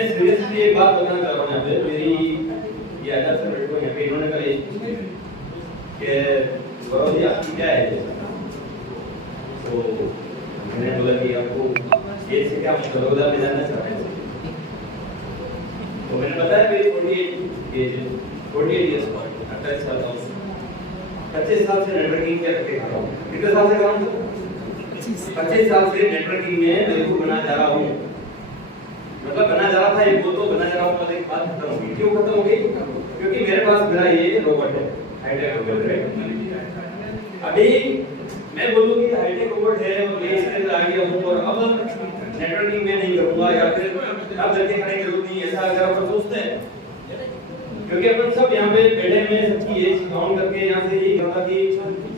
मैं सीरियसली एक बात बताना चाह रहा हूँ यहाँ पे। मेरी ये आजाद सर बैठे हुए यहाँ पे, इन्होंने कल एक पूछा कि गौरव जी आपकी क्या है, तो मैंने बोला कि आपको ये से क्या मतलब ले जाना चाहते हैं। तो मैंने बताया मेरी 48 इयर्स 28 साल का 25 साल से नेटवर्किंग क्या करके कर रहा हूँ। कितने साल से कर रहा हूँ? 25 साल से नेटवर्किंग में बिल्कुल बना जा रहा हूँ। मतलब बना जा रहा था, ये वो तो बना जा रहा हूँ, एक बात खत्म हो गई। क्यों खत्म हो गई? क्योंकि मेरे पास मेरा ये रोबोट है, हाईटेक रोबोट है। अभी मैं बोलूँ कि हाईटेक रोबोट है और मैं इसके अंदर आ गया हूँ और अब नेटवर्किंग में नहीं करूँगा या फिर अब करके खड़े जरूरत नहीं, ऐसा अगर आप सोचते हैं। क्योंकि अपन सब यहाँ पे बैठे में सबकी एज काउंट करके यहाँ से यही कहा कि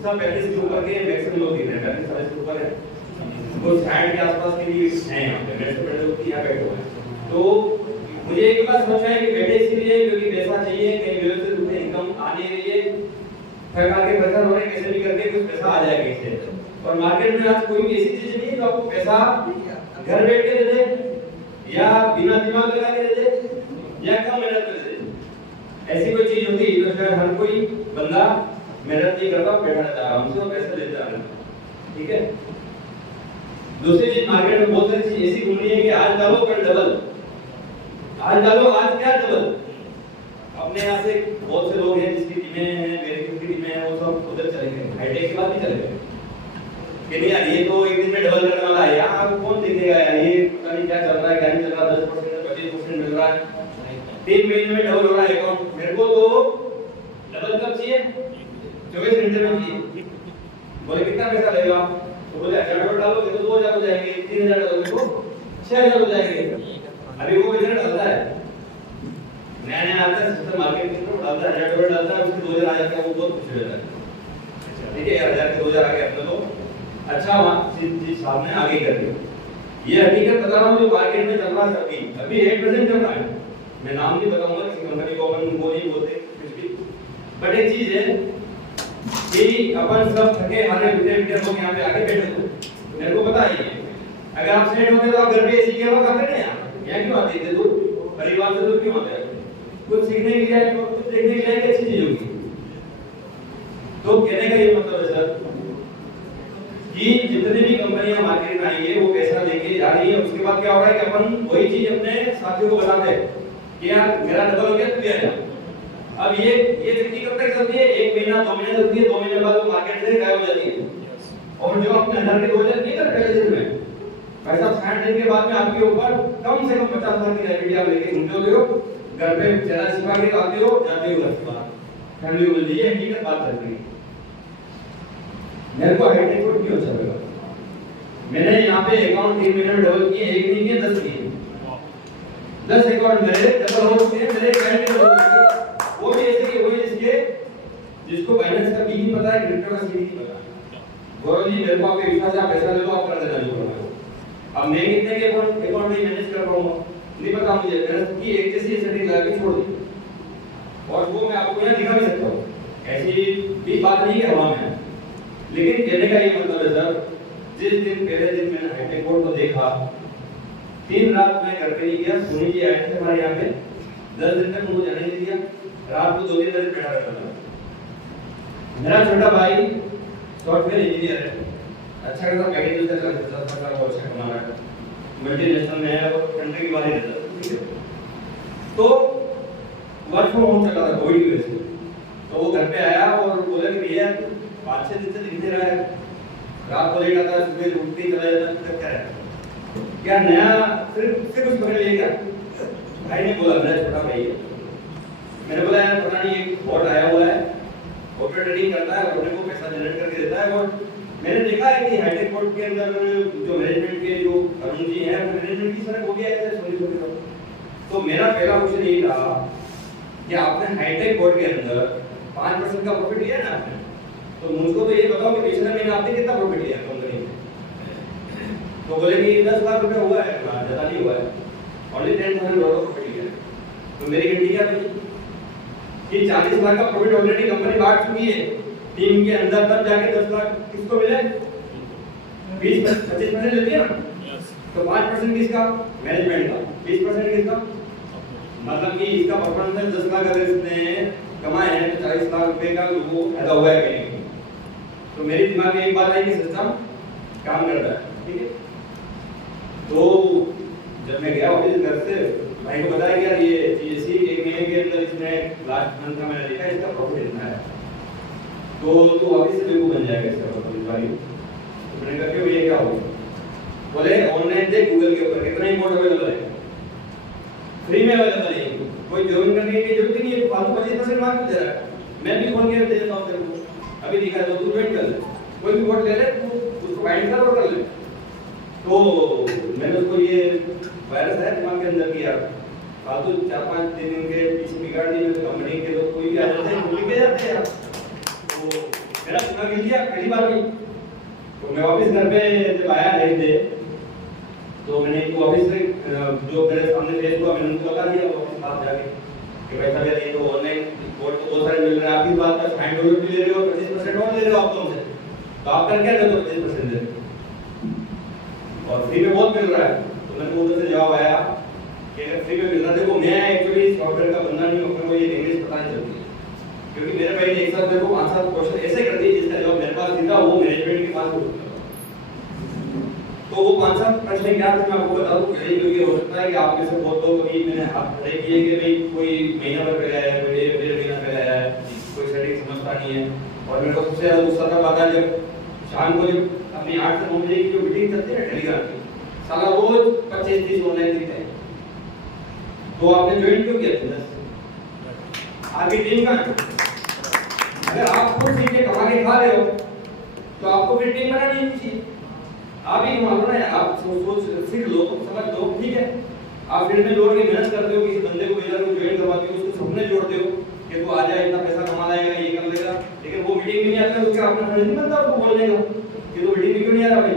सब 35 के ऊपर के मैक्सिमम लोग ही हैं, 35 साल से ऊपर है, वो 60 के आसपास के लिए हैं यहाँ पे। मेरे से बड़े लोग यहाँ बैठे हुए हैं। तो मुझे एक बात समझ आया कि बैठे इसीलिए क्योंकि पैसा चाहिए, कहीं व्यवस्थित रूप से इनकम आने के लिए सरकार के पैसा हो रहे कैसे भी करके कुछ पैसा आ जाएगा इससे। और मार्केट में आज कोई भी ऐसी चीज नहीं है जो आपको पैसा घर बैठ के दे दे या बिना दिमाग लगा के दे दे या कम मेहनत में दे दे। ऐसी कोई चीज होती है तो शायद हर कोई बंदा मेहनत नहीं करता, बैठा रहता है हमसे और पैसा लेता है। ठीक है। दूसरी चीज, मार्केट में बहुत सारी चीज ऐसी घूम रही है कि आज डालो कल डबल, आज डालो आज क्या डबल। अपने यहाँ से बहुत से लोग हैं जिसकी टीमें हैं, मेरी की टीमें हैं, वो सब उधर चले गए, हाईटेक के बाद भी चले गए कि नहीं यार ये तो एक दिन में डबल करने वाला है, यार कौन देखेगा यार, ये पता नहीं क्या चल रहा है, क्या नहीं चल रहा, 10% 25% मिल रहा है, 3 महीने में डबल हो रहा है अकाउंट। मेरे को तो डबल कब चाहिए? 24 घंटे में चाहिए। बोले कितना पैसा लगेगा? तो बोले 1000 डालोगे तो 2000 हो जाएंगे, 3000 डालोगे तो 6000 हो जाएंगे। अभी वो कितना डालता है, नया नया आता है सिस्टम, मार्केट में डालता है, 1000 डालता है, उसके 2000 आ जाता है, वो बहुत खुश हो जाता है। ठीक है यार, 1000 के 2000 आ गए अपने तो अच्छा चीज सामने आगे कर दिया। ये हकीकत बता रहा हूँ जो मार्केट में चल रहा है अभी 8% चल रहा है। मैं नाम नहीं बताऊंगा किसी कंपनी को, अपन वो नहीं बोलते कुछ भी। बट एक चीज है कि अपन सब थके हारे बिटे लोग यहाँ पे आके बैठे हो, मेरे को पता है अगर आप सेट होते तो आप घर पे एसी के हवा खाते नहीं यहाँ क्यों आते थे? दूर परिवार से दूर क्यों आते हैं? कुछ सीखने के लिए, कुछ देखने के लिए अच्छी चीज होगी। तो कहने का ये मतलब है सर कि जितनी भी कंपनियां मार्केट में आई है वो पैसा लेके जा रही है, उसके बाद क्या हो रहा है कि अपन वही चीज अपने साथियों को बताते हैं कि यार मेरा डबल हो गया तू भी आ जा। अब ये चीज कब तक चलती है? 1 महीना 2 महीने चलती है, 2 महीने बाद वो मार्केट से गायब हो जाती है। और जो आपने 1000 के 2000 नहीं कर पहले दिन में, भाई साहब 60 दिन के बाद में आपके ऊपर कम से कम 50,000 की लाइबिलिटी आप लेके घूमते हो, घर पे चला सिखा के आते हो, जाते हो घर से बाहर, फैमिली को मिलती है, हकीकत बात चल रही है। मेरे को हाईटेक कोड क्यों अच्छा लगा? मैंने यहाँ पे अकाउंट 3 महीने में डबल किए, एक नहीं किए 10 किए, 10 अकाउंट मेरे डबल हो चुके हैं, मेरे क्लाइंट के डबल हो चुके हैं। वो भी ऐसे कि वही जिसको फाइनेंस का भी नहीं पता है, क्रिप्टो का भी नहीं पता। गौरव जी मेरे को आपके विश्वास से आप पैसा ले लो, आप कर देना जो करना। अब मैं कितने के अकाउंट में मैनेज कर पाऊंगा नहीं पता मुझे, मैंने की एक जैसी सेटिंग लगा के छोड़ दी और वो मैं आपको यहाँ दिखा भी सकता हूँ, ऐसी भी बात नहीं है हवा में। लेकिन कहने का ये मतलब है सर, जिस दिन पहले दिन मैंने हाईटेक कोड को देखा, 3 रात मैं घर पे नहीं गया, सोनी जी आए थे हमारे यहाँ पे, 10 दिन तक मुझे जाने नहीं दिया, रात को 2-3 बजे बैठा रहता था। मेरा छोटा भाई सॉफ्टवेयर इंजीनियर है, अच्छा खासा पैकेज मिलता है, 10 लाख का अच्छा कमा रहा है, मल्टीनेशनल में है और कंट्री के बाहर ही रहता है। ठीक है, तो वर्क फ्रॉम होम चल रहा था कोविड की वजह से, तो वो घर पे आया और बोला कि भैया 5-6 दिन से दिख नहीं रहा है, रात को लेट आता है, सुबह उठते ही चला जाता है, क्या है क्या नया सिर्फ कुछ पकड़ लिया क्या? भाई ने बोला मेरा छोटा भाई है। मैंने बोला यार पता नहीं एक बॉट आया हुआ है, ऑटो ट्रेडिंग करता है, अपने को पैसा जनरेट करके देता है। और मैंने देखा है कि हाईटेक बोर्ड के अंदर जो मैनेजमेंट के जो अरुण जी हैं, मैनेजमेंट की तरह वो भी आए थे सोनी। तो मेरा पहला क्वेश्चन यही था कि आपने हाईटेक बोर्ड के अंदर 5% का प्रॉफिट लिया ना आपने, तो मुझको तो ये बताओ कि पिछले महीने आपने कितना प्रॉफिट लिया कंपनी में? तो बोले कि 10 लाख रुपए हुआ है, ज्यादा नहीं हुआ है, ओनली $10,000 प्रॉफिट लिया। तो मेरी घंटी क्या बनी कि 40 लाख का प्रॉफिट ऑलरेडी कंपनी बांट चुकी है टीम के अंदर, तब जाके 10 लाख किसको मिले? 20-25% लेती है ना। तो 5% किसका? मैनेजमेंट का। 20% किसका? मतलब कि इसका परफॉर्मेंस 10 लाख अगर इसने कमाए हैं तो 40 लाख रुपए का वो फायदा हुआ है कहीं। तो मेरे दिमाग में एक बात आई कि सिस्टम काम कर रहा है, ठीक है। तो जब मैं गया ऑफिस घर से, भाई को बताया कि यार ये चीज इसी एक महीने के अंदर इसने लास्ट मंथ का मैंने देखा इसका प्रॉफिट इतना है, तो ऑफिस से बिल्कुल बन जाएगा इसका प्रॉफिट वाली। तो मैंने कहा कि ये क्या होगा? बोले ऑनलाइन दे गूगल के ऊपर कितना इम्पोर्ट अवेलेबल है, फ्री में अवेलेबल है, कोई ज्वाइन करने की जरूरत नहीं है, फालतू 25% मार्क दे रहा है। मैं भी फोन करके दे देता हूं तेरे को, अभी दिखा दो, तू ज्वाइन कर ले, कोई भी वोट ले ले, तू उसको बाइंड कर और कर ले। तो मैंने उसको ये वायरस है दिमाग के अंदर की यार फालतू 4-5 दिन के पीछे बिगाड़ दी मेरी कंपनी के लोग, कोई भी आ जाते हैं भूल के जाते हैं यार। तो मेरा पूरा गिर गया पहली बार भी। तो मैं वापस घर पे जब आया नहीं थे तो मैंने एक ऑफिस से जो मेरे सामने फेस हुआ मैंने उनको बता दिया ऑफिस पास जाके कि भाई साहब ये तो ऑनलाइन कोड तो बहुत सारे मिल रहे हैं, आप इस बात का फाइन डॉलर भी ले रहे हो, 25% और ले रहे हो आप तो हमसे, तो आप कर क्या रहे हो 25% दे और फ्री में बहुत मिल रहा है। तो मैंने उधर से जवाब आया कि अगर फ्री में मिल रहा है, देखो मैं एक्चुअली सॉफ्टवेयर का बंदा नहीं हूं, मुझे इंग्लिश पता नहीं चलती क्योंकि मेरे भाई ने एक साथ मेरे को 5-7 क्वेश्चन ऐसे कर दिए जिसका जवाब मेरे पास था वो मैनेजमेंट के पास होता। तो वो 5-7 प्रश्न क्या थे मैं आपको बता दूं, क्योंकि हो सकता है कि आप में से बहुत लोग कभी मैंने हाथ खड़े किए कि भाई कोई महीना भर पहले आया है, कोई डेढ़ महीना पहले आया है, कोई सेटिंग समझता नहीं है। और मेरे को सबसे ज्यादा गुस्सा तब आता है जब शाम को जब अपनी 8 से 9 बजे की जो मीटिंग चलती है ना टेलीग्राम की, साला रोज 25-30 ऑनलाइन दिखता है। तो आपने ज्वाइन क्यों किया था? आपकी टीम का अगर आप खुद सीख के कमा के खा रहे हो तो आपको फिर टीम बनानी नहीं चाहिए। आप ही मान लो ना, आप सोच सीख लो, समझ लो, ठीक है। आप फील्ड में जोड़ के मेहनत करते हो, किसी बंदे को इधर को ज्वाइन करवाते हो, उसको सपने जोड़ते हो कि तू आ जाए, इतना पैसा कमा लाएगा, ये कर लेगा, लेकिन वो मीटिंग में नहीं आता है, उसका अपना फर्ज नहीं बनता उसको बोलने का कि तू मीटिंग में क्यों नहीं आ रहा भाई।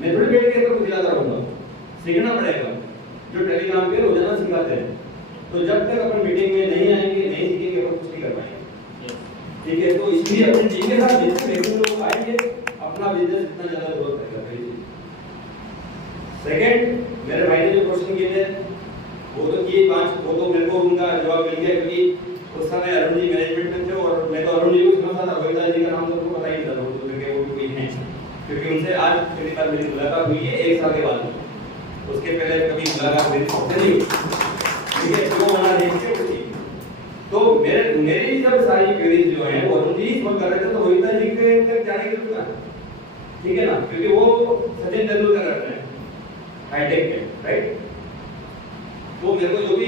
मैं थोड़ी बैठ के तो खिलाता रहूंगा, सीखना पड़ेगा जो टेलीग्राम पे रोजाना सिखाते हैं। तो जब तक अपन मीटिंग में नहीं आएंगे, नहीं सीखेंगे, अपन कुछ नहीं कर पाएंगे, ठीक है। तो इसलिए अपनी टीम के साथ जितने लोग आएंगे अपना बिजनेस इतना ज्यादा ग्रोथ करेगा। सेकंड, मेरे भाई ने जो क्वेश्चन किए थे वो तो किए 5, वो तो मेरे को उनका जवाब मिल गया क्योंकि उस समय अरुण जी मैनेजमेंट में थे और मैं तो अरुण जी को समझता था, रोहित जी का नाम तो उनको पता ही नहीं था वो क्योंकि वो कोई है, क्योंकि उनसे आज पहली बार मेरी मुलाकात हुई है 1 साल के बाद, उसके पहले कभी मुलाकात मेरी नहीं हुई, ठीक है। क्यों होना देखिए कुछ। तो मेरी जब सारी क्वेरीज जो हैं वो अरुण जी सॉल्व कर रहे थे, तो रोहित जी के तक जाने की जरूरत है, ठीक है ना, क्योंकि वो सचिन तेंदुलकर कर रहे हैं हाईटेक में, राइट। तो मेरे को जो भी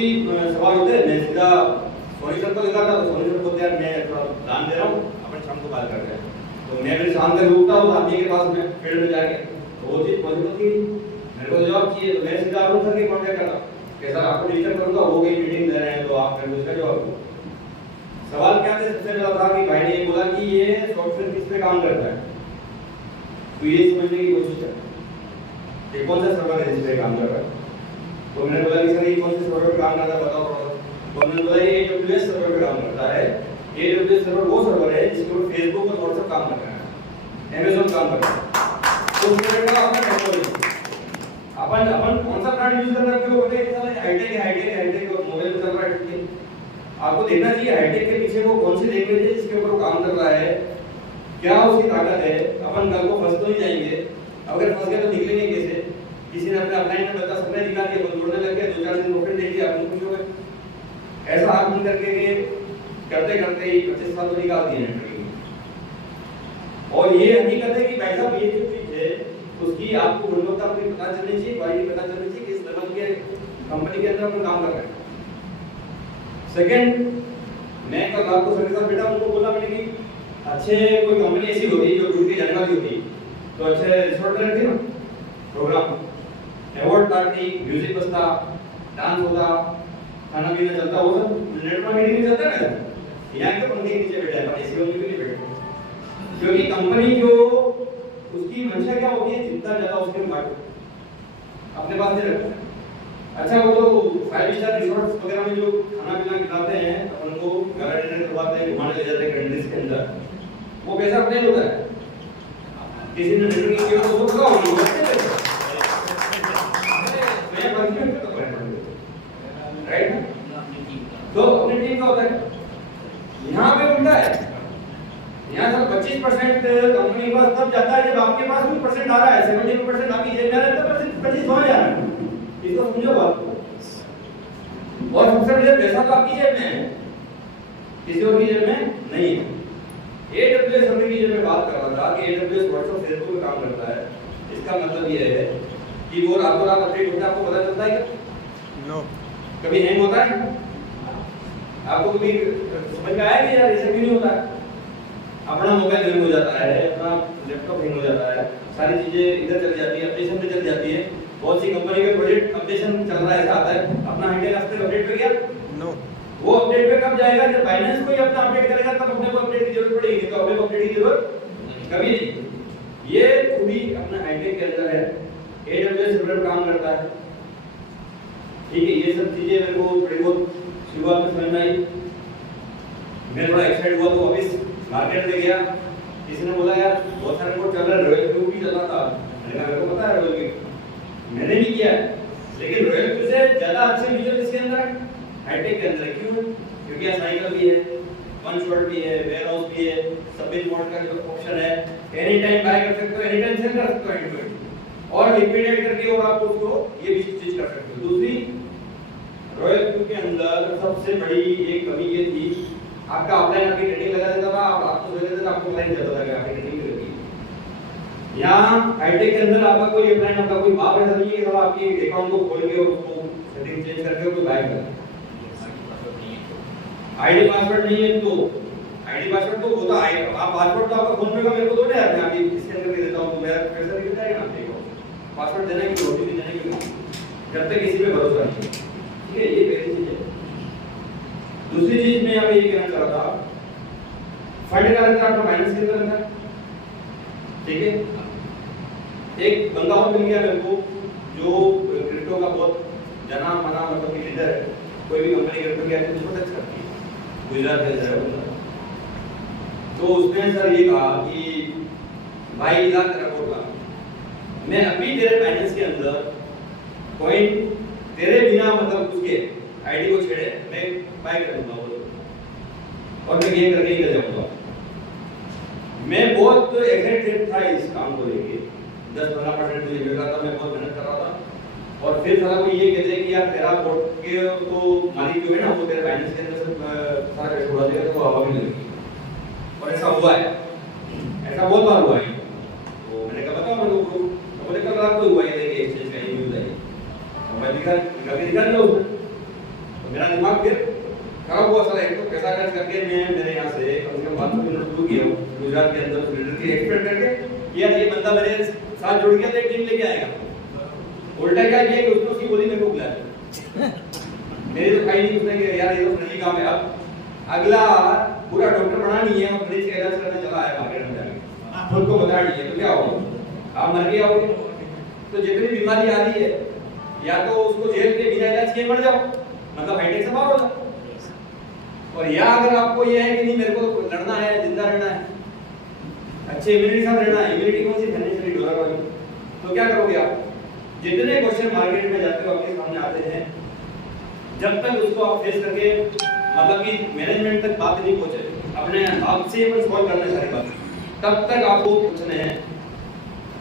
सवाल होते हैं मैं सीधा सोनी सर को लिखा था, तो सोनी सर बोलते यार मैं थोड़ा ध्यान दे रहा हूँ, अपन शाम को बात करते हैं। तो मैं फिर शाम तक रुकता हूँ आदमी के पास में फील्ड में जाके, तो वो चीज़ पॉजिटिव थी, मेरे को जवाब चाहिए, तो मैं सीधा अरुण सर के कॉन्टेक्ट करता कि सर आपको डिस्टर्ब करूँगा, वो कहीं मीटिंग ले रहे हैं, तो आप मेरे को उसका जवाब दो। सवाल क्या थे? सबसे पहला था कि भाई ने ये बोला कि ये सॉफ्टवेयर किस पे काम करता है, तो ये समझने की कोशिश कर कि कौन सा सर्वर है जिस पे काम कर रहा है। तो मैंने बोला कि सर ये कौन से सर्वर पे काम करता है बताओ। तो मैंने बोला ये AWS सर्वर पे काम करता है। AWS सर्वर वो सर्वर है जिसके ऊपर फेसबुक और व्हाट्सएप काम कर रहा है, Amazon काम कर रहा है। तो उसमें का अपना टेक्नोलॉजी अपन कौन सा ब्रांड यूज कर रहे हैं वो बताइए। साला हाईटेक और मोबाइल चल रहा है, आपको देखना चाहिए हाईटेक के पीछे वो कौन सी लैंग्वेज है जिसके ऊपर वो काम कर रहा है, क्या उसकी ताकत है। अपन कल को फंस तो नहीं जाएंगे, अगर फंस गए तो निकलेंगे कैसे। किसी ने अपने अपलाइन में बता सपने दिखा दिए, बंद जोड़ने लग गए, 2-4 दिन प्रॉफिट देख लिया, आप खुश हो गए। ऐसा हाथ बंद करके के करते करते ही 25 साल तो निकाल दिए हैं। और ये हकीकत है कि भाई साहब ये जो चीज है उसकी आपको गुणवत्ता अपनी पता चलनी चाहिए, क्वालिटी पता चलनी चाहिए कि इस लेवल के कंपनी के अंदर अपन काम कर रहे हैं। सेकंड, मैं कल रात को सर के साथ बैठा, उनको बोला मैंने कि अच्छे कोई कंपनी ऐसी होती जो ढूंढ के जाने वाली होती तो अच्छे रिसोर्ट में रहती ना, प्रोग्राम अवार्ड पार्टी, म्यूजिक बजता, डांस होता, खाना पीना चलता, वो सब नेटवर्क मीटिंग नहीं चलता ना। यहाँ के पंखे के नीचे बैठे हैं, ऐसी में भी नहीं बैठे, क्योंकि कंपनी जो उसकी मंशा क्या होती है, जितना ज्यादा उसके बांटो, अपने पास नहीं रखना। अच्छा वो तो 5 स्टार रिसोर्ट्स वगैरह में जो खाना पीना खिलाते हैं, अपन को घर डिनर करवाते हैं, घुमाने ले जाते हैं कंट्रीज के अंदर, वो पैसा अपने होता है। किसी ने नेटवर्किंग किया तो वो बताओ, यहाँ सर 25% कंपनी के पास तब जाता है जब आपके पास भी परसेंट आ रहा है, 70% आपकी जेब में आ रहा है, तब 25 हो जा रहा है। इसको समझो बात को। और सबसे बड़ा पैसा तो आपकी जेब में है, किसी और की जेब में नहीं है। AWS हमने की जब मैं बात कर रहा था कि AWS WhatsApp फेसबुक पे काम करता है, इसका मतलब ये है कि वो रातों रात अपडेट होता है, आपको पता चलता है क्या? नो। कभी हैंग होता है? आपको कभी समझ में आया कि यार ऐसा क्यों नहीं होता है? अपना मोबाइल हैंग हो जाता है, अपना लैपटॉप हैंग हो जाता है, सारी चीजें इधर चली जाती है, अपडेशन पे चल जाती है। बहुत सी कंपनी के प्रोजेक्ट अपडेशन चल रहा है, ऐसा आता है अपना हैंडल रास्ते अपडेट पे गया? नो। वो अपडेट पे कब जाएगा? जब बाइनेंस को ही अपना अपडेट करेगा तब अपने को अपडेट की जरूरत पड़ेगी, तो अपने को अपडेट की जरूरत कभी नहीं। ये खूबी अपना हाईटेक के अंदर है, AWS सर्वर काम करता है। ठीक है, ये सब चीजें मेरे को थोड़ी बहुत शुरुआत में समझ में आई। मैं थोड़ा एक्साइट हुआ तो ऑफिस मार्केट में गया, किसी ने बोला यार बहुत सारे कोड चल रहा है, रॉयल क्यू भी चल रहा था। मैंने कहा मेरे को पता है रॉयल क्यू, मैंने भी किया है, लेकिन रॉयल क्यू से ज्यादा अच्छे फीचर इसके अंदर है, हाईटेक के अंदर। क्यों? क्योंकि यहाँ साइकिल भी है, वन शॉट भी है, वेयर हाउस भी है, सबमिट मोड का जो ऑप्शन है, एनी टाइम बाय कर सकते हो, एनी टाइम सेल कर सकते हो एंड टू एंड, और लिक्विडेट करके और आप उसको ये भी चीज कर सकते हो। दूसरी, रॉयल क्यू के अंदर सबसे बड़ी एक कमी ये थी, आपका ऑफलाइन आपकी ट्रेडिंग लगा देता था, आप आपको दे देते थे, आपको ऑनलाइन जाता था कि आपकी ट्रेडिंग लगी। यहाँ हाईटेक के अंदर आपका कोई ऑफलाइन आपका कोई बाप ऐसा नहीं है कि आपकी अकाउंट को खोल के और उसको सेटिंग चेंज करके कोई बाय कर। आईडी पासवर्ड नहीं है तो आईडी पासवर्ड तो होता है, आप पासवर्ड तो आपका फोन पे का मेरे को दो ना यार, मैं आपकी स्कैन करके देता हूं तो मेरा पैसा निकल जाएगा ना आपको। पासवर्ड देने की ओटीपी देने की जब तक किसी पे भरोसा नहीं। ठीक है, ये पहली चीज है। दूसरी चीज मैं यहां पे ये कहना चाह रहा था, फंड का अंदर आपका फाइनेंस के अंदर है। ठीक है, एक बंदा और मिल गया मेरे को जो क्रिप्टो का बहुत जाना माना मतलब कि लीडर है, कोई भी कंपनी क्रिप्टो की एक्टिविटी को टच करती है, गुजरात का जरा बंदा। तो उसने सर ये कहा कि भाई इधर तेरा कोड ला, मैं अभी तेरे फाइनेंस के अंदर कॉइन तेरे बिना मतलब उसके आईडी को छेड़े मैं बाय कर दूंगा और मैं गेम करके ही कर जाऊंगा। मैं बहुत एक्साइटेड था इस काम को लेके, 10-15% मुझे मिल रहा था, मैं बहुत मेहनत कर रहा था। और फिर साला कोई ये कहते कि यार तेरा कोड के तो मालिक जो है ना वो तेरे फाइनेंस के अंदर से सारा पैसा उड़ा देगा, तो हवा भी लगेगी। और ऐसा हुआ है, ऐसा बहुत बार हुआ है। तो मैंने कहा बताओ मेरे को, तो बोले कल रात को हुआ है, देखिए एक्सचेंज का न्यूज़ आई और मैं दिखा दिया उसमें। तो मेरा दिमाग फिर खराब हुआ साला, एक तो पैसा खर्च करके मैं मेरे यहाँ से कम से कम 500 किलोमीटर दूर गया हूँ गुजरात के अंदर, लीडर की एक्सपेक्ट करके यार ये बंदा मेरे साथ जुड़ गया तो एक टीम लेके आएगा। उल्टा क्या किया कि उसने उसकी बोली मेरे को बुलाया, मेरी तो खाई नहीं उसने कि यार ये तो फ्रेंडली काम है। अब अगला पूरा डॉक्टर बना नहीं है और मरीज का इलाज करने चला है मार्केट में जाके, उनको बता नहीं है तो क्या होगा, आप मर गए आओगे। तो जितनी बीमारी आ रही है या तो उसको जेल के बिना इलाज किए मर जाओ, मतलब हाईटेक से बाहर हो जाओ। और या अगर आपको ये है कि नहीं मेरे को लड़ना है, जिंदा रहना है, अच्छे इम्यूनिटी के साथ रहना है, इम्यूनिटी कौन सी फाइनेंशियली डोलर वाली, तो क्या करोगे आप? जितने क्वेश्चन मार्केट में जाते हो आपके सामने आते हैं, जब तक उसको आप फेस करके मतलब कि मैनेजमेंट तक बात नहीं पहुंचे, अपने आप से बस सॉल्व करने सारी बात, तब तक आपको पूछने हैं।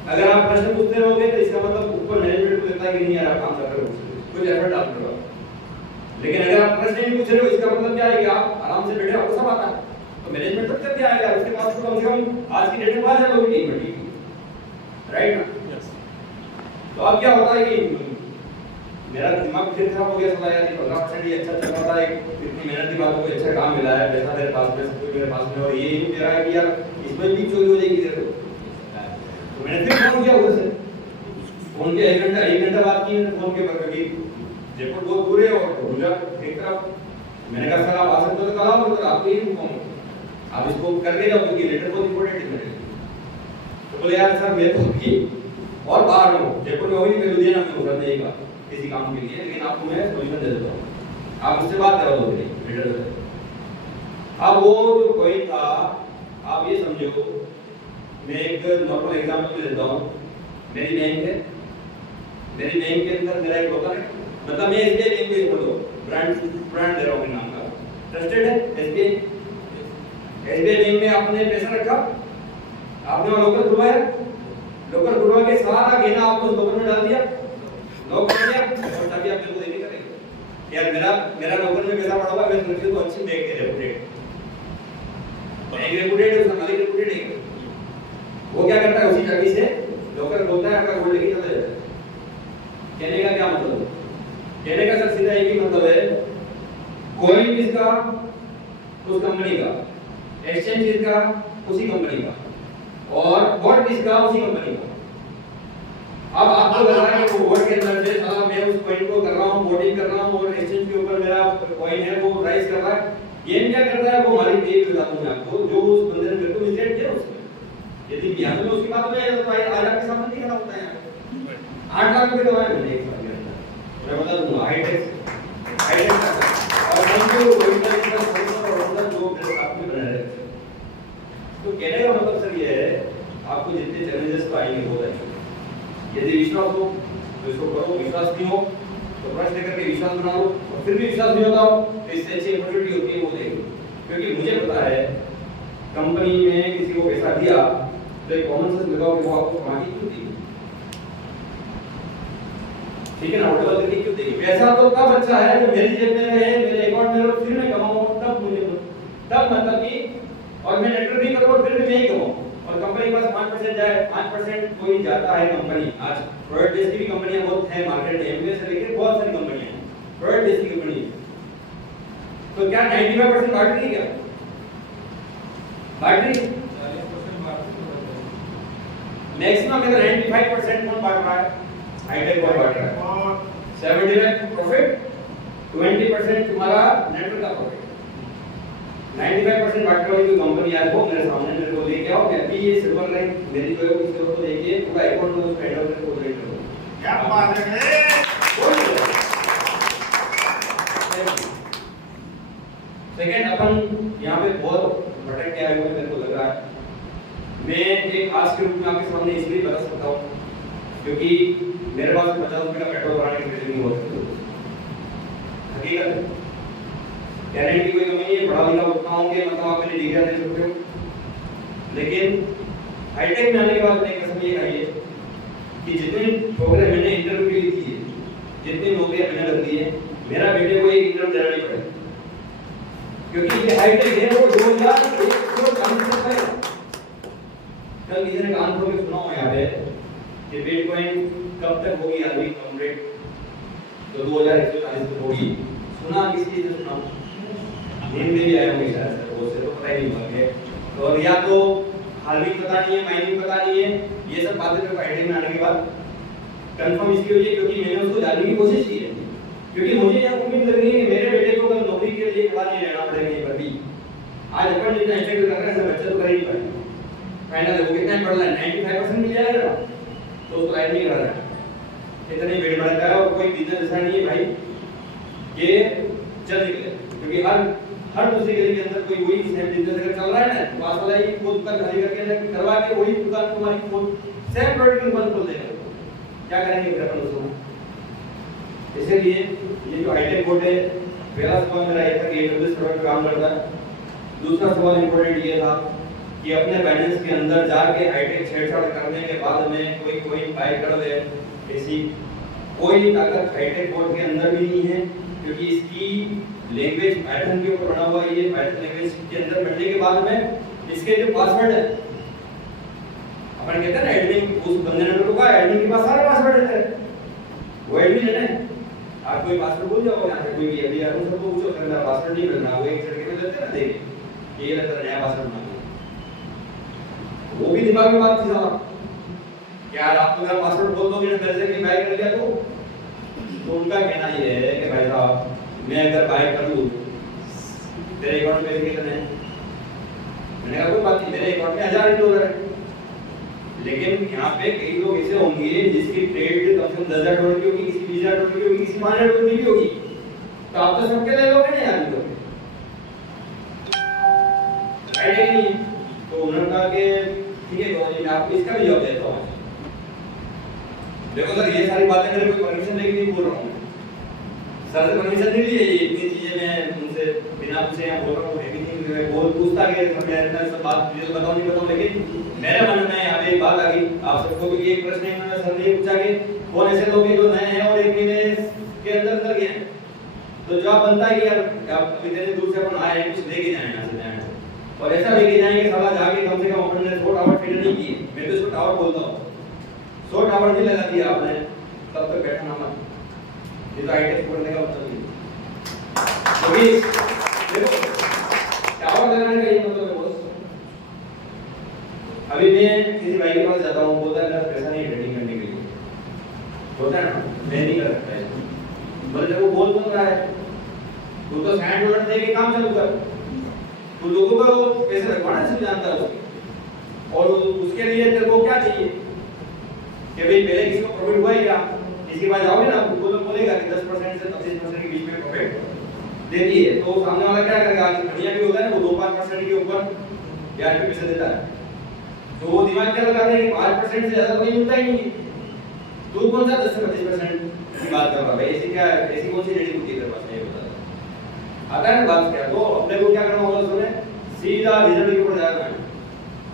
अगर आप प्रश्न पूछते रहोगे तो इसका मतलब ऊपर मैनेजमेंट को लगता है कि नहीं यार आप काम कर रहे हो, कुछ एफर्ट डाल रहे हो। लेकिन अगर आप प्रश्न नहीं पूछ रहे हो इसका मतलब क्या है कि आप आराम से बैठे आपको सब आता है, तो मैनेजमेंट तक क्या आएगा, उसके पास तो कम से कम आज की डेट में 5000 लोगों की टीम है, राइट ना? तो अब क्या होता है कि मेरा दिमाग फिर खराब हो गया, साला यार 15% ही अच्छा चल रहा था, एक इतनी मेहनत की बात हो, अच्छा काम मिला है, पैसा तेरे पास में, सब कुछ मेरे पास में, और ये ही कह रहा है कि यार इसमें भी चोरी हो जाएगी तेरे को। तो मैंने फिर फोन किया उधर से, फोन के 1 घंटा बात की मैंने फोन के पर, क्योंकि जयपुर बहुत दूर है और गुजरात एक तरफ। मैंने कहा सर आप आ सकते हो तो कल आओ, तो आपको ही इन्फॉर्म आप इसको करके जाओ क्योंकि लेटर बहुत इंपॉर्टेंट है मेरे लिए। तो बोले यार सर मैं तो अभी और बाहर हूँ, जयपुर में वही मैं लुधियाना में उधर नहीं गया किसी काम के लिए, लेकिन आपको मैं सोल्यूशन दे देता हूँ, आप उससे बात करा दो लीडर से। अब वो जो कोई था, आप ये समझो, मैं एक नॉर्मल एग्जांपल देता हूँ। मेरी बैंक है, मेरी बैंक के अंदर मेरा एक ब्रोकर है, मतलब मैं एसबीआई बैंक में बोलो ब्रांड दे रहा हूँ नाम का, ट्रस्टेड है एसबीआई। एसबीआई बैंक में आपने पैसा रखा, आपने वहां लोकर खुलवाया, लोकर खुलवा के सारा गहना आपको उस लोकर में डाल दिया, लॉक कर दिया और चाबी आपने को देनी करेगी। यार मेरा लोकर में पैसा पड़ा हुआ, मैं सोचती हूँ अच्छी बैंक के रेपुटेड बैंक रेपुटेड है, उसका मालिक रेपुटेड है। वो क्या करता है, उसी चाबी से लोकर खोलता है, आपका गोल्ड लेके चला जाता है। कहने का क्या मतलब है? कहने का सर सीधा एक ही मतलब है, कोई किसका उस कंपनी का, एक्सचेंज किसका उसी कंपनी का, और वोट किसका उसी कंपनी का। अब आपको लग रहा है कि वो वोट के अंदर से साला मैं उस पॉइंट को कर रहा हूं, वोटिंग कर रहा हूं और एक्सचेंज के ऊपर मेरा कॉइन है वो राइज कर रहा है। गेम क्या करता है, वो मालिक देख बताता हूं मैं आपको, जो उस बंदे ने मेरे को मिसगाइड किया उसमें, यदि यहां में उसकी बात हो जाए तो आज आपके सामने नहीं खड़ा होता है। 8 लाख रुपए कमाए मैंने एक साल के अंदर, मैं बता दूंगा हाईटेक और हम जो ओरिजिनल इंटरेस्ट जो मेरे साथ में बना रहे। तो कहने का मतलब सर ये है, आपको जितने चैलेंजेस तो आएंगे बहुत आएंगे, यदि विश्वास हो तो इसको करो, विश्वास नहीं हो तो प्रश्न लेकर के विश्वास बना लो, और फिर भी विश्वास नहीं होता हो तो इससे अच्छी अपॉर्चुनिटी होती है वो देखो। क्योंकि मुझे पता है कंपनी में किसी को पैसा दिया तो एक कॉमन सेंस लगाओ कि वो आपको कमा के क्यों दी, ठीक है ना, होटल करके क्यों देगी। पैसा तो तब अच्छा है जब मेरी जेब में रहे, मेरे अकाउंट में रहे, फिर मैं कमाऊं, तब मुझे तब मतलब कि, और मैं नेटवर्क भी करूं फिर भी मैं ही कमाऊं। और कंपनी के पास 5% जाए, 5% कोई जाता है कंपनी, आज प्रोडक्ट बेस्ड की कंपनियां बहुत है मार्केट में, एमबीए से लेकर बहुत सारी कंपनियां हैं प्रोडक्ट बेस्ड की कंपनी। तो क्या 95% बांट रही है, क्या बांट रही है? मैक्सिमम अगर 95% कौन बांट रहा है, हाईटेक कौन बांट रहा है, 70% प्रॉफिट, 20% तुम्हारा नेटवर्क का प्रॉफिट। 95% बांटने वाली कोई कंपनी है वो मेरे सामने मेरे को लेके आओ, मैं भी ये सिल्वर लाइन मेरी जो है वो इसको तो देखिए पूरा अकाउंट में उसका हैंडल करके वो रेट करो। क्या बात है, सेकंड अपन यहां पे बहुत भटक के आए हुए मेरे को लग रहा है। मैं एक आज के रूप में आपके सामने इसलिए बता सकता हूं क्योंकि मेरे पास 50 रुपए का पेट्रोल भराने की नहीं हो सकती, हकीकत है। टैलेंट की कोई कमी नहीं है, पढ़ा लिखा उतना होंगे मतलब आप मेरी डिग्री दे सकते हो। लेकिन हाईटेक में आने के बाद मैंने कसम ये खाई है कि जितने प्रोग्राम मैंने इंटरव्यू के लिए किए, जितनी नौकरियां मैंने रख दी है, मेरा बेटे को एक इंटरव्यू देना नहीं पड़ेगा क्योंकि ये हाईटेक है वो 2001 को कॉन्सेप्ट है। कल किसी ने कान खोल के सुना हो यहाँ पे कि बिटकॉइन कब तक होगी आदमी कंप्लीट, तो 2140 तक होगी। सुना किसी ने सुना, नींद में भी आए होंगे शायद सर, वो से तो पता ही नहीं होंगे। और या तो हार्विंग पता नहीं है, माइनिंग पता नहीं है, ये सब बातें मेरे को हाईटेक में आने के बाद कंफर्म इसलिए हुई है क्योंकि मैंने उसको जानने की कोशिश की है। क्योंकि मुझे यह उम्मीद लग रही है कि मेरे बेटे को कल नौकरी के लिए खड़ा नहीं रहना पड़ेगा यहीं पर भी। आज अपन जितना स्ट्रगल कर रहे हैं सब बच्चे तो कर ही नहीं पाएंगे। फाइनल वो कितना पढ़ रहा है, 95% मिल जाएगा तो उसको लाइन नहीं कर रहा है, इतनी भीड़ भड़का है और कोई बिजनेस ऐसा नहीं है भाई ये चल निकले। क्योंकि हर दूसरी गली के अंदर कोई वही सेम बिजनेस अगर चल रहा है ना, पास वाला ही खुद दुकान खाली करके करवा के वही दुकान तुम्हारी खुद सेम प्रोडक्ट की दुकान खोल देगा, क्या करेंगे फिर अपन उसको। इसलिए ये जो हाईटेक बोर्ड है, पहला सवाल मेरा ये था कि एडब्ल्यूएस प्रोडक्ट काम करता है। दूसरा सवाल इंपॉर्टेंट ये था कि अपने बैलेंस के अंदर जाके हाईटेक छेड़छाड़ करने के बाद में कोई कोई बाय कर ले, ऐसी कोई ताकत हाईटेक बोर्ड के अंदर भी नहीं है क्योंकि इसकी लैंग्वेज पाइथन के ऊपर बना हुआ है। ये पाइथन लैंग्वेज के अंदर बनने के बाद में इसके जो पासवर्ड है, अपन कहते हैं ना एडमिन, उस बंदे ने तो कहा एडमिन के पास सारे पासवर्ड रहते हैं, वो एडमिन है ना। आप कोई पासवर्ड भूल जाओ यहाँ पे कोई भी अभी यार सबको पूछो करना पासवर्ड नहीं मिलना, वो एक सर्टिफिकेट देते हैं ना, देखिए ये रहता है नया पासवर्ड मांगना, वो भी दिमाग में बात थी साहब यार आप तो मेरा पासवर्ड बोल दोगे ना मेरे से कि बाय कर लिया तो उनका कहना ये है कि भाई साहब मैं अगर बाय कर लूं तेरे अकाउंट में कितने हैं, मैंने कहा कोई बात नहीं मेरे अकाउंट में $1000 है। लेकिन यहाँ पे कई लोग ऐसे होंगे जिसकी ट्रेड कम से कम $10,000 की होगी, किसी $20,000 की होगी, किसी $5,000 की होगी, तो आप तो सबके ले लोगे ना यार लोग, राइट है नहीं। तो उन्होंने कहा कि ठीक है तो मैं आपको इसका भी जवाब देता हूँ। देखो सर ये सारी बातें मेरे को परमिशन लेके नहीं बोल रहा हूँ, सर से परमिशन नहीं ली है, ये इतनी चीजें मैं उनसे बिना पूछे यहाँ बोल रहा हूँ, है भी नहीं, वो पूछता कि मैं इतना सब बात मुझे बताऊँ नहीं बताऊँ, लेकिन मेरे मन में यहाँ पे एक बात आ गई। आप सबको भी एक प्रश्न इन्होंने सर ने पूछा कि कौन ऐसे लोग हैं जो नए हैं और 1 महीने के अंदर गए हैं, तो जवाब बनता है कि यार आप इतने दूर से अपन आए हैं, कुछ लेके जाए यहाँ से जाए, और ऐसा लेके जाएंगे साला जाके कम से कम अपन ने 100 टावर फिट नहीं किए, मैं तो इसको टावर बोलता हूँ, 100 टावर नहीं लगा दिया आपने, तब तक बैठना मत, ये तो आईटी पढ़ने का मतलब नहीं। क्योंकि देखो टावर लगाने का ये मतलब है बॉस, अभी मैं किसी भाई के पास जाता हूँ, बोलता है मेरा पैसा नहीं है ट्रेडिंग करने के लिए, होता है ना, मैं नहीं कर सकता है, बोले वो बोल तो रहा है, तू तो $100 दे के काम चालू कर, तू लोगों को पैसे रखवाना सब जानता है उसके, और उसके लिए तेरे को क्या चाहिए कि भाई पहले किसी को प्रॉफिट हुआ है क्या, इसके बाद जाओगे ना वो लोग बोलेगा कि 10% से 25% के बीच में प्रॉफिट देती है, तो सामने वाला क्या करेगा, बढ़िया भी होता है ना, वो 2-5% के ऊपर ब्याज पे पैसे देता है, तो वो दिमाग क्या लगाते हैं कि 5% से ज्यादा कोई मिलता ही नहीं, तो कौन सा 10 से 25% की बात कर रहा है भाई, ऐसी क्या, ऐसी कौन सी रेडी होती है तेरे पास, नहीं बता आता है ना बात क्या, तो अपने को क्या करना होगा उसमें सीधा रिजल्ट के ऊपर जाना है,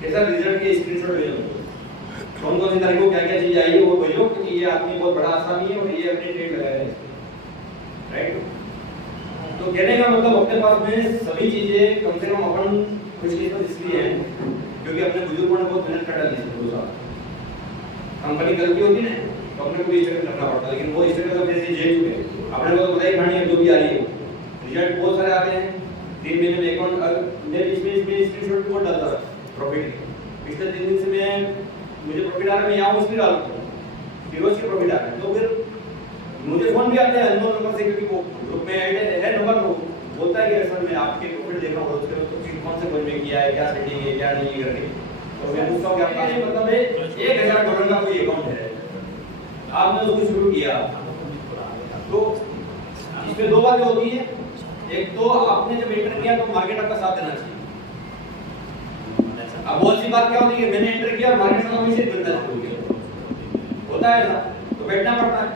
कैसा रिजल्ट के स्क्रीनशॉट भेजो, कौन कौन सी तारीख को क्या क्या चीज आई है वो भेजो, क्योंकि ये आदमी बहुत बड़ा आसामी है और ये अपने डेट लगाया है, राइट। तो कहने का मतलब अपने पास में सभी चीजें कम से कम अपन खुशकिस्मत इसलिए हैं क्योंकि अपने बुजुर्गों ने बहुत मेहनत कर डाली है, कंपनी गलती होती है तो अपने को भी स्ट्रगल करना पड़ता है, लेकिन वो स्ट्रगल अब जैसे जेल चुके अपने को तो पता ही कहानी है जो भी आ रही है, रिजल्ट बहुत सारे आते हैं, 3 महीने में अकाउंट मैं इसमें स्क्रीनशॉट कोड डालता था प्रॉफिट, पिछले 3 दिन से मैं मुझे प्रॉफिट आ रहा है, मैं यहाँ उसमें डालता हूँ कि रोज की प्रॉफिट आ रहा है, तो फिर मुझे फोन भी आता है अननोन नंबर से, क्योंकि वो ग्रुप में ऐड है नंबर, तो बोलता है कि सर मैं आपके प्रॉफिट देख रहा हूँ, उसके तो कौन से कोई में किया है, क्या सेटिंग है, क्या नहीं करके, तो मैं पूछता हूँ कि आपका ये मतलब है $1000 का कोई अकाउंट है, आपने उसको शुरू किया, तो इसमें 2 बातें होती है, एक तो आपने जब एंटर किया तो मार्केट आपका साथ देना चाहिए, अब बहुत सी बात क्या होती है कि मैंने एंटर किया और मार्केट साथ हमें से गिरना शुरू किया, होता है ऐसा, तो बैठना पड़ता है,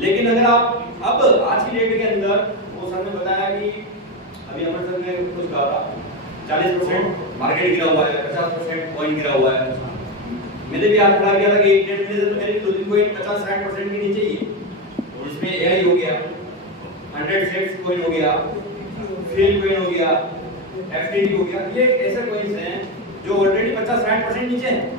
लेकिन अगर आप अब आज की डेट के अंदर, वो सर ने बताया कि अभी अमर सर ने कुछ कहा था 40% मार्केट गिरा हुआ है, 50% कॉइन गिरा हुआ है, मैंने भी आज पढ़ा किया था कि 1 महीने से तो मेरे 2 कॉइन 50-60% के नीचे ही है, जिसमें एआई हो गया, 100 सेट्स कॉइन हो गया, फील कॉइन हो गया, एफटीडी हो गया, ये ऐसे कॉइन्स हैं जो ऑलरेडी 50-60% नीचे हैं।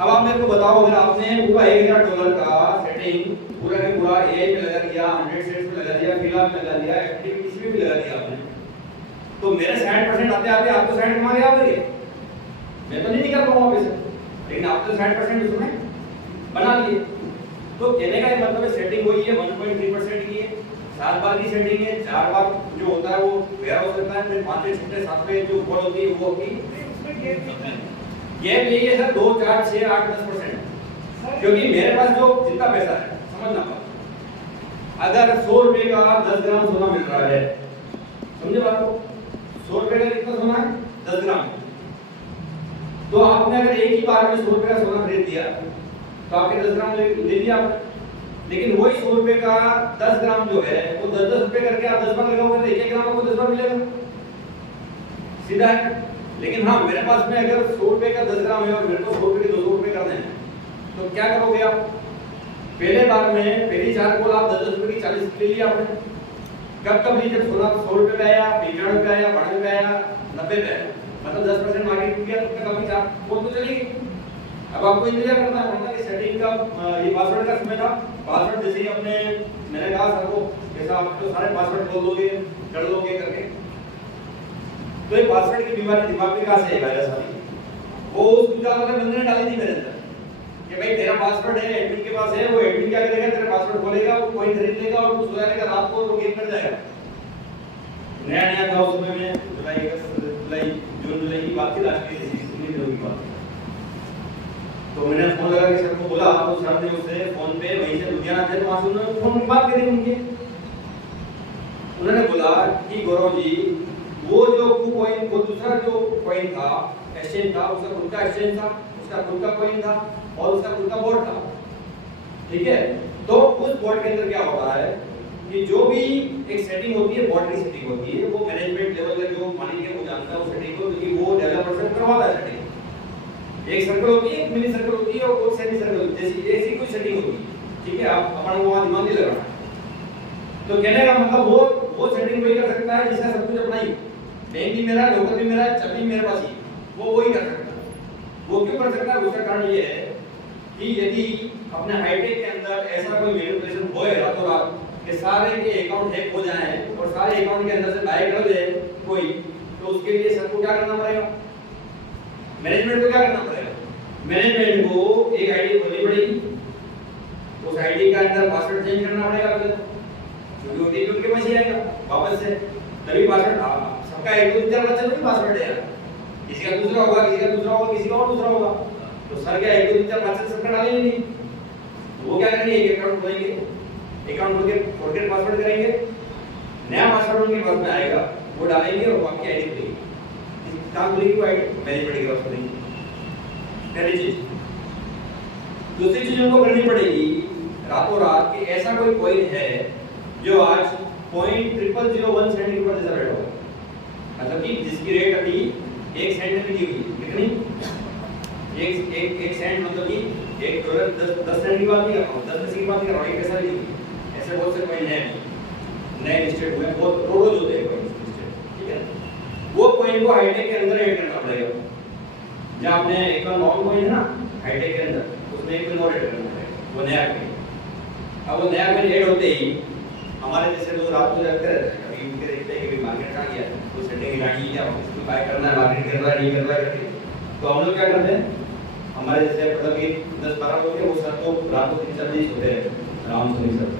अब आप मेरे को बताओ, अगर आपने पूरा $1000 का सेटिंग पूरा के पूरा एआई पे लगा दिया, 100 सेट्स पे लगा दिया, फिलहाल पे लगा दिया, एफटीडी किसी भी लगा दिया आपने, तो मेरे 60% आते आते आप तो 60 कमा गए आओगे, मैं तो नहीं निकाल पाऊंगा पैसे, लेकिन आप तो 60% उसमें बना लिए। तो कहने का मतलब है सेटिंग वही है, 1.3% की है, 7 बार की सेटिंग है, 4 बार जो होता है वो वेयर हो सकता है, फिर 5वें 6वें 7वें जो कॉल होती है वो होगी, उसमें गैप यही है सर 2 4 6 8 10%, क्योंकि मेरे पास जो जितना पैसा है, समझना बात, अगर 100 रुपए का 10 ग्राम सोना मिल रहा है, समझे बात को, 100 रुपए का कितना सोना है 10 ग्राम, तो आपने अगर एक ही बार में 100 रुपए का सोना खरीद दिया तो आपके 10 ग्राम ले लिया आपने, लेकिन वही 100 रुपए का 10 ग्राम जो है वो 10-10 रुपए करके आप 10 बार लगाओगे तो 1 ग्राम आपको 10 बार मिलेगा, सीधा है। लेकिन हाँ, मेरे पास में अगर 100 रुपए का 10 ग्राम है और मेरे को 100 रुपए के 200 रुपए करने हैं, तो क्या करोगे आप, पहले बार में पहली 4 कॉल आप 10-10 रुपए की 40 ले लिया आपने, कब ली जब सोना 100 रुपए पे आया, 95 पे आया, 92 पे आया, 90 पे आया, मतलब 10% मार्केट टूट गया, तो कभी 4 कॉल तो चलेगी। अब आपको इंतजार करना होगा कि सेटिंग का ये पासवर्ड का समय था, पासवर्ड जैसे ही अपने मैंने कहा सर को कैसा आप तो सारे पासवर्ड बोल दोगे कर दोगे करके, तो ये पासवर्ड की बीमारी दिमाग में कहां से है वायरस वाली, वो उस पूजा वाले बंदे ने डाली थी मेरे अंदर कि भाई तेरा पासवर्ड है, एडमिन के पास है, वो एडमिन क्या करेगा, तेरा पासवर्ड खोलेगा, वो कोइन खरीद लेगा और सो जाएगा रात को, वो गेम कर जाएगा। नया था उस समय में जुलाई की बात थी, लास्ट की दिनों की बात, तो मैंने फोन लगा के सर को बोला, तो सर ने उससे फोन पे वहीं से लुधियाना थे, वहां से उन्होंने फोन बात करी उनके, उन्होंने बोला कि गौरव जी वो जो कॉइन, वो दूसरा जो कॉइन था एक्सचेंज था, उसका खुद का एक्सचेंज था, उसका खुद का कॉइन था और उसका खुद का बोर्ड था, ठीक है। तो उस बोर्ड के अंदर क्या होता है कि जो भी एक सेटिंग होती है, बॉर्डरी सेटिंग होती है, वो मैनेजमेंट लेवल का जो मान लीजिए वो जानता है वो सेटिंग को, क्योंकि वो डेवलपर से करवाता है सेटिंग। एक सर्कल होती है, एक मिनी सर्कल होती है और एक सेमी सर्कल जैसी ऐसी कोई सेटिंग होती है, ठीक है। आप अपन को वहां दिमाग नहीं लगाना। तो कहने का मतलब वो सेटिंग वही कर सकता है जिसका सब कुछ अपना ही, बैंक भी मेरा, लोकल भी मेरा, चाबी मेरे पास ही, वो वही कर सकता है। वो क्यों कर सकता है? उसका कारण ये है कि यदि अपने हाईटेक के अंदर ऐसा कोई मैनिपुलेशन होए रातों रात कि सारे के अकाउंट हैक हो जाएं और सारे अकाउंट के अंदर से बाहर कर दे कोई, तो उसके लिए सर को क्या करना पड़ेगा? मैनेजमेंट को क्या करना पड़ेगा? मैनेजमेंट को एक आईडी खोलनी पड़ेगी, उस आईडी के अंदर पासवर्ड चेंज करना पड़ेगा, क्योंकि ओटीपी उनके पास ही आएगा वापस से, तभी पासवर्ड सबका एक दो चार बच्चा नहीं पासवर्ड है, किसी का दूसरा होगा, किसी का दूसरा होगा, किसी का और दूसरा होगा, तो सर क्या एक दो चार बच्चा सबका डालेंगे नहीं, वो क्या करेंगे? एक अकाउंट खोलेंगे, अकाउंट खोल के फॉरगेट पासवर्ड करेंगे, नया पासवर्ड उनके पास में आएगा, वो डालेंगे और आपकी आईडी खुलेगी। कहां खुलेगी वो आईडी? मैनेजमेंट के पास खुलेगी। पहली चीज। दूसरी चीज उनको करनी पड़ेगी रातों रात कि ऐसा कोई कॉइन है जो आज 0.0001 सेंट के ऊपर जैसा रेट होगा, मतलब कि जिसकी रेट अभी 1 सेंट में दी हुई है, कितनी? एक सेंट, मतलब कि $1 10 सेंट की बात नहीं कर रहा हूँ, 10 पैसे की बात नहीं कर रहा हूँ, 1 पैसा नहीं दी। ऐसे बहुत से कॉइन हैं नए लिस्टेड हुए, बहुत रोज होते हैं कॉइन लिस्टेड, ठीक है। वो कॉइन को हाईटेक के अंदर ऐड करना पड़ेगा। जब आपने एक नॉर्मल कॉइन है ना हाईटेक के अंदर, उसमें एक और ऐड करना पड़ेगा, वो नया कॉइन। अब वो नया कॉइन ऐड होते ही हमारे जैसे लोग रात को जागते रहते हैं, कभी उनके देखते हैं कि मार्केट कहाँ गया, तो सेटिंग हिलानी है, इसको बाय करना है, मार्केट कर रहा है, नहीं कर रहा है करके, तो हम लोग क्या करते हैं? हमारे जैसे मतलब कि 10-12 लोग हैं, वो सर तो रात को 3-4 बजे सोते हैं आराम से, सर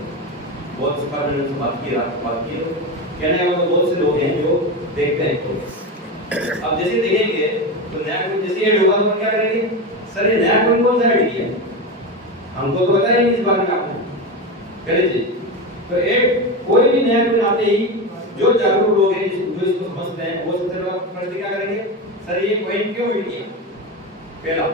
बहुत सुपर से बात की, रात को बात की, कहने का मतलब बहुत से लोग हैं जो देखते हैं। तो अब जैसे देखेंगे तो नया कोई जैसे ऐड होगा तो क्या करेंगे? सर ये नया कोई कौन सा ऐड किया, हमको तो पता ही नहीं इस बारे में, आपको कह लीजिए। तो एक कोई भी नया कोई आते ही जो जागरूक लोग हैं, जो इसको समझते हैं, वो सबसे पहले प्रश्न क्या करेंगे? सर ये कॉइन क्यों ऐड किया? पहला।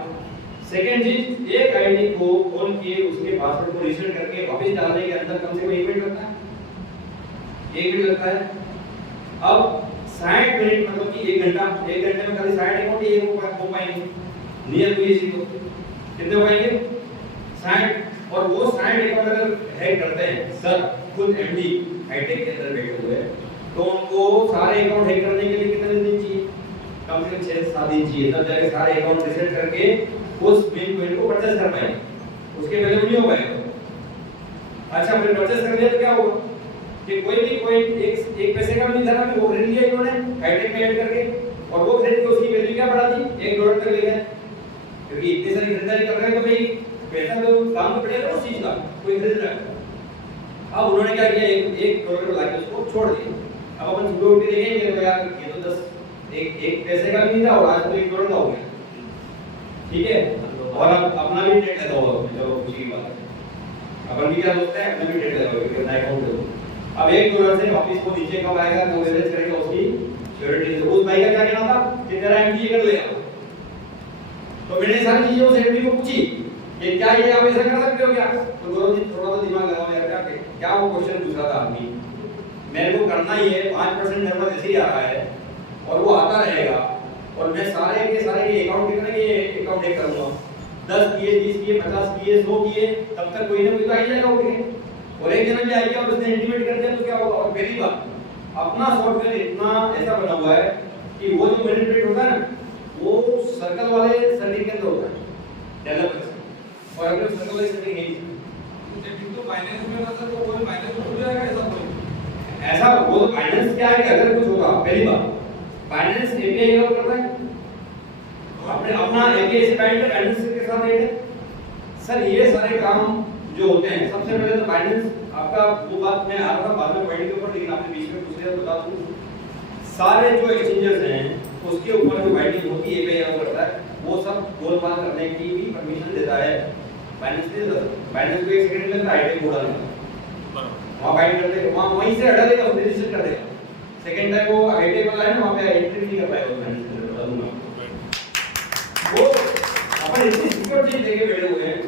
सेकंड चीज, एक आईडी को खोल के उसके पासवर्ड को रीसेट करके वापस डालने के अंदर कम से कम 1 मिनट लगता है, 1 मिनट लगता है। अब 60 मिनट मतलब कि 1 घंटा, 1 घंटे में खाली 60 अकाउंट ही हो पाएंगे, नियर टू इसी को कितने हो पाएंगे? 60। और वो 60 अकाउंट अगर हैक करते हैं सर खुद एमडी हाईटेक के अंदर बैठे हुए, तो उनको सारे अकाउंट हैक करने के लिए कितने दिन चाहिए? कम से कम 6-7 दिन चाहिए, तब जाके सारे अकाउंट रीसेट करके उस बिल को परचेस कर पाएंगे। उसके पहले नहीं हो पाएगा। अच्छा, फिर परचेस कर लिया तो क्या होगा कि कोई भी कोई एक पैसे का भी नहीं था कि वो खरीद लिया इन्होंने हाईटेक में ऐड करके, और वो खरीद के उसकी वैल्यू क्या बढ़ा दी? $1 तक ले गए, क्योंकि इतनी सारी खरीदारी कर रहे हैं तो भाई पैसा तो काम तो पड़ेगा उस चीज का, कोई खरीद रहा है। अब उन्होंने क्या किया? $1 लाके उसको छोड़ दिया। अब अपन सुबह उठ के देखेंगे तो यार ये तो 10 एक पैसे का भी नहीं था और आज तो $1 का हो गया, ठीक है। और अब अपना भी ट्रेड लेता होगा, चलो खुशी की बात है, अपन भी क्या सोचते हैं अपना भी ट्रेड लेता होगा, कितना अकाउंट है। अब $1 से वापस को नीचे कब आएगा तो एवरेज करेगा उसकी सिक्योरिटी। उस भाई का क्या कहना था कि तेरा एमडी कर लेगा, तो मैंने सारी चीजें उस एमडी को पूछी कि क्या ये आप ऐसा कर सकते हो क्या? तो गौरव जी थोड़ा सा दिमाग लगाओ यार, क्या वो क्वेश्चन पूछ रहा था आदमी, मेरे को करना ही है, 5% नंबर ऐसे ही आ रहा है और वो आता रहेगा, और मैं सारे के अकाउंट कितने के अकाउंट हैक करूंगा, 10 किए, 20 किए, 50 किए, 100 किए, तब तक कोई ना कोई तो आ ही जाएगा उठ के, और एक जन भी आ गया और उसने इंटीमेट कर दिया तो क्या होगा? और पहली बात, अपना सॉफ्टवेयर इतना ऐसा बना हुआ है कि वो जो मैनिपुलेट होता है ना, वो सर्कल वाले सेटिंग के अंदर होता है डेवलपर से, और अगर सर्कल वाले सेटिंग नहीं तो फाइनेंस में मतलब तो कोई फाइनेंस हो जाएगा ऐसा वो तो फाइनेंस क्या है कि अगर कुछ होगा, पहली बात फाइनेंस एपीआई यूज करता है, आपने अपना एपीआई से बाइंड फाइनेंस के साथ ऐड है। सर ये सारे काम जो होते हैं, सबसे पहले तो फाइनेंस आपका वो बात मैं आ रहा था बाद में पॉइंट के ऊपर, लेकिन आपने बीच में पूछ लिया तो बता दूं, सारे जो एक्सचेंजर्स हैं उसके ऊपर जो बाइंडिंग होती है एपीआई यूज करता है, वो सब गोलमाल करने की भी परमिशन देता है फाइनेंस नहीं देता। फाइनेंस को 1 सेकंड लगता है आईटी कोड डालने में, वहां बाइंड करते हैं, वहां वहीं से हटा देगा, उसने रजिस्टर कर देगा, सेकंड टाइम वो आईटी वाला है ना, वहां पे एंट्री नहीं कर पाएगा वो फाइनेंस में, बता दूंगा। वो अपन इतनी सिक्योर चीज लेके बैठे हुए हैं।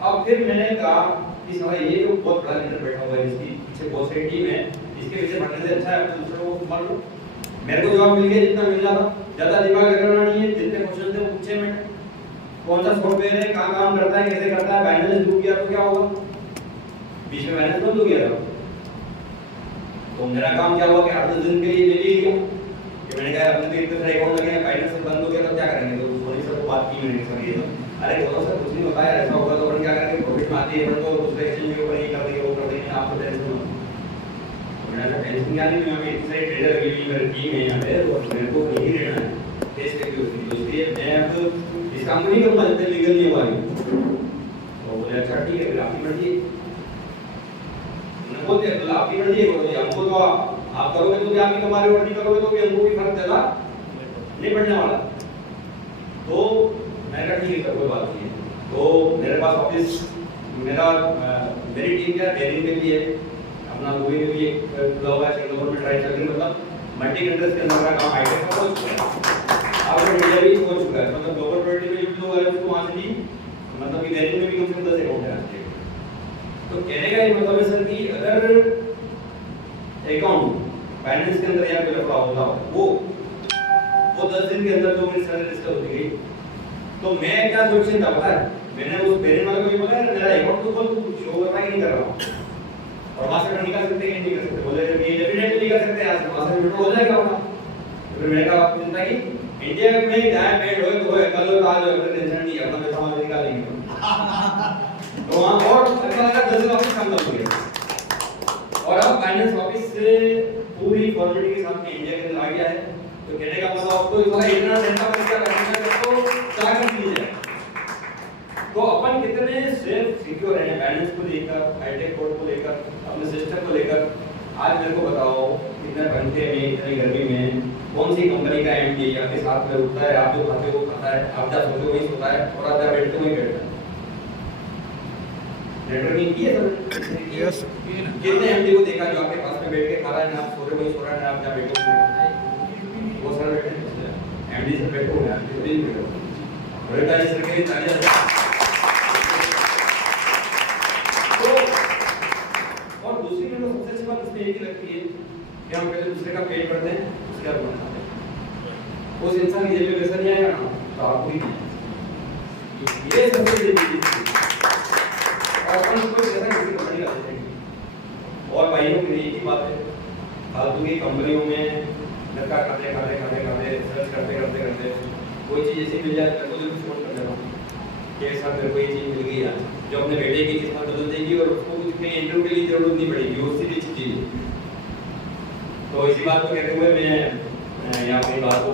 अब फिर मैंने कहा कि साला ये जो बहुत बड़ा लीडर बैठा हुआ है इसकी पीछे बहुत सारी टीम है, इसके पीछे भटकने से अच्छा है दूसरों को मान लो मेरे को जवाब मिल गया जितना मिल जाता, ज्यादा दिमाग लगाना नहीं है, जितने क्वेश्चन थे वो पूछे मैंने, कौन सा सॉफ्टवेयर है, कहाँ काम करता है, कैसे करता है, बैलेंस डूब गया तो क्या होगा, बीच में बैलेंस बंद हो गया था, तो मेरा काम क्या हुआ कि 8 दिन के लिए ले लिया कि मैंने कहा अपने तो इतने सारे अकाउंट लगे हैं, बैलेंस बंद हो गया तो क्या करेंगे, तो सोनी सर को बात की मैंने सर ये तो अरे बोलो सर कुछ नहीं होता है, ऐसा होगा तो अपन क्या करेंगे, प्रॉफिट में आती है अपन तो दूसरे एक्सचेंज के ऊपर ये कर देंगे वो कर देंगे, आपको टेंशन मत, मैंने कहा टेंशन क्या नहीं, मैं इतने ट्रेडर लगी हुई मेरी टीम है यहाँ पे और मेरे को नहीं रहना है टेस्ट करके उसकी, तो इसलिए मैं अब इस काम को नहीं करूँगा जब तक लीगल नहीं हुआ है, तो बोले अच्छा ठीक है फिर आपकी मर्जी, उन्होंने बोल दिया तो आपकी मर्जी है, हमको तो आप करोगे तो भी आप ही कमा रहे हो और नहीं करोगे तो भी हमको भी फर्क ज्यादा नहीं पड़ने वाला, तो मैंने कहा ठीक है कोई बात नहीं है, तो मेरे पास ऑफिस मेरी टीम क्या डेयरिंग में भी है, अपना दुबई में भी एक खुला हुआ है, सिंगापुर में ट्राई चल रही है, मतलब मल्टी कंट्रीज के अंदर का काम हाईटेक का हो चुका है, अब इंडिया भी हो चुका है, मतलब ग्लोबल प्रोडक्ट में जो लोग आ रहे हैं उसको वहाँ से भी मतलब कि डेयरिंग में भी कम से कम 10 अकाउंट है, तो कहने का ये मतलब है सर कि अगर अकाउंट फाइनेंस के अंदर या कोई लफड़ा होता वो 10 दिन के अंदर जो मेरी सैलरी डिस्कस होती गई, तो मैं क्या सोचने था पता है, मैंने उस पेरेंट वाले को भी बोला मेरा अकाउंट तो खोल तू शो कर रहा है कि नहीं कर रहा, और वहां से निकाल सकते हैं कि नहीं कर सकते, बोले कि डेफिनेटली कर सकते हैं, आज वहां से विड्रॉ हो जाएगा होगा, तो फिर मैंने कहा चिंता की इंडिया में डायरेक्ट पेड होए तो होए, कल हो आज हो, टेंशन नहीं है, अपना पैसा वहां से निकालेंगे, तो वहां और सरकार का 10 ऑफिस काम कर दिया, और अब फाइनेंस ऑफिस से पूरी फॉर्मेलिटी के साथ इंडिया के अंदर आ गया है, तो कहने का मतलब आपको इतना इतना सेंटर पर क्या करना है तो क्या कर दीजिए, तो अपन कितने सेफ सिक्योर हैं बैलेंस को लेकर, हाईटेक कोड को लेकर, अपने सिस्टम को लेकर, आज मेरे को बताओ कितने पंखे में, इतनी गर्मी में कौन सी कंपनी का एमडी आपके साथ में उठता है, आप जो खाते हो वो खाता है, आप जब सोते हो वही सोता है, और आप जब बैठते हो वही बैठता है, नेटवर्किंग की है सर, यस, कितने एमडी को देखा जो आपके पास में बैठ के खा रहा है ना, आप सो रहे हो वही सो रहा है ना, आप जब बैठो वो सर बैठे एमडी से बैठो ना, कभी नहीं बैठो, बड़े ताली सर के तालियां, तो और दूसरी में तो सबसे अच्छी बात इसमें एक ही लगती है कि हम पहले दूसरे का पेट करते हैं उसके बाद बनाते हैं, उस इंसान की जेब में पैसा नहीं आएगा ना तो आपको ही नहीं, ये सबसे बड़ी चीज है, और अपन उसको पैसा किसी को नहीं डालते हैं, और भाइयों के लिए एक ही बात है, फालतू की कंपनियों में धक्का खाते सर्च करते कोई चीज ऐसी मिल जाए तो जल्दी फोन कर देता हूँ कि सर मेरे को ये चीज मिल गई है जो अपने बेटे की किस्मत बदल देगी और उसको कुछ कहीं इंटरव्यू के लिए जरूरत नहीं पड़ेगी, वो सीधी चीज है, तो इसी बात को कहते हुए मैं यहाँ अपनी बात को